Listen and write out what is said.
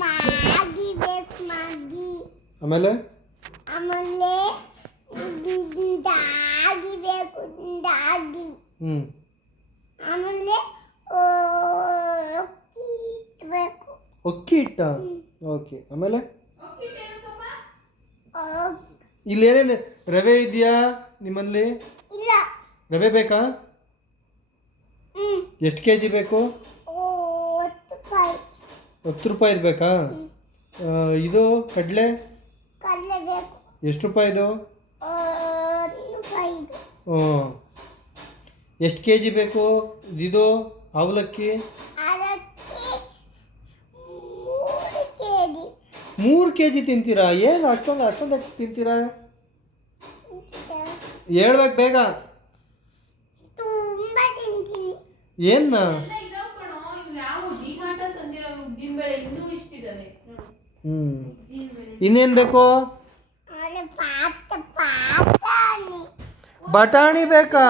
Maggi ಬೇಕು Maggi. ಆಮೇಲೆ ಆಮೇಲೆ ದಾಗಿ ಬೇಕು ದಾಗಿ. ಆಮೇಲೆ ಅಕ್ಕಿ ಬೇಕು. ಅಕ್ಕಿ ಹಿಟ್ಟ. ಓಕೆ. ಆಮೇಲೆ ಇಲ್ಲೇನೇನು ರವೆ ಇದೆಯಾ ನಿಮ್ಮಲ್ಲಿ? ಇಲ್ಲ. ರವೆ ಬೇಕಾ? ಎಷ್ಟು ಕೆ ಜಿ ಬೇಕು? 10 ರೂಪಾಯಿದು ಬೇಕಾ? ಇದು ಕಡಲೆ ಬೇಕು. ಎಷ್ಟು ರೂಪಾಯಿದು? 10 ರೂಪಾಯಿದು. ಎಷ್ಟು ಕೆ ಜಿ ಬೇಕು? ಇದು ಅವಲಕ್ಕಿ 3 ಕೆ ಜಿ ತಿಂತೀರಾ? ಏನು ಅಷ್ಟೊಂದು ತಿಂತೀರಾ? ಹೇಳ್ಬೇಕು ಬೇಗ. ತುಂಬಾ ತಿಂತೀನಿ. ಏನ್ನ? ಇನ್ನೇನು ಬೇಕು? ಬಟಾಣಿ ಬಟಾಣಿ ಬೇಕಾ?